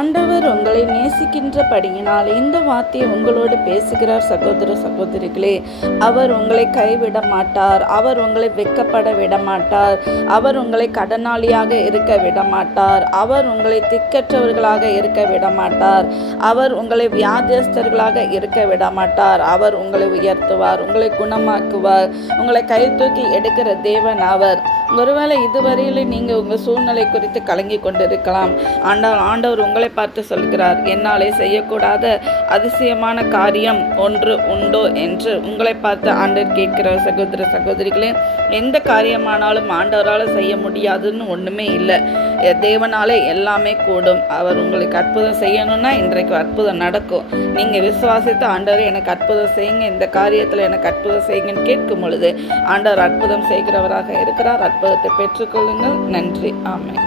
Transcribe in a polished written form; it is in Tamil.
ஆண்டவர் உங்களை நேசிக்கின்றபடியினால் இந்த வார்த்தையை உங்களோடு பேசுகிறார். சகோதர சகோதரிகளே, அவர் உங்களை கைவிட மாட்டார். அவர் உங்களை வெட்கப்பட விட மாட்டார். அவர் உங்களை கடனாளியாக இருக்க விட மாட்டார். அவர் உங்களை திக்கற்றவர்களாக இருக்க விட மாட்டார். அவர் உங்களை வியாதியஸ்தர்களாக இருக்க விட மாட்டார். அவர் உங்களை உயர்த்துவார், உங்களை குணமாக்குவார், உங்களை கை தூக்கி எடுக்கிற தேவன் அவர். ஒருவேளை இதுவரையிலும் நீங்கள் உங்கள் சூழ்நிலை குறித்து கலங்கி கொண்டிருக்கலாம். ஆண்டவர் உங்களை பார்த்து சொல்கிறார், என்னாலே செய்யக்கூடாத அதிசயமான காரியம் ஒன்று உண்டோ என்று உங்களை பார்த்து ஆண்டவர் கேட்கிறார். சகோதர சகோதரிகளே, எந்த காரியமானாலும் ஆண்டவரால் செய்ய முடியாதுன்னு ஒன்றுமே இல்லை. தேவனாலே எல்லாமே கூடும். அவர் உங்களுக்கு அற்புதம் செய்யணும்னா இன்றைக்கு அற்புதம் நடக்கும். நீங்கள் விசுவாசித்து ஆண்டவரை எனக்கு அற்புதம் செய்யுங்க, இந்த காரியத்தில் எனக்கு அற்புதம் செய்யுங்கன்னு கேட்கும் பொழுது ஆண்டவர் அற்புதம் செய்கிறவராக இருக்கிறார். அற்புதத்தை பெற்றுக்கொள்ளுங்கள். நன்றி. ஆமென்.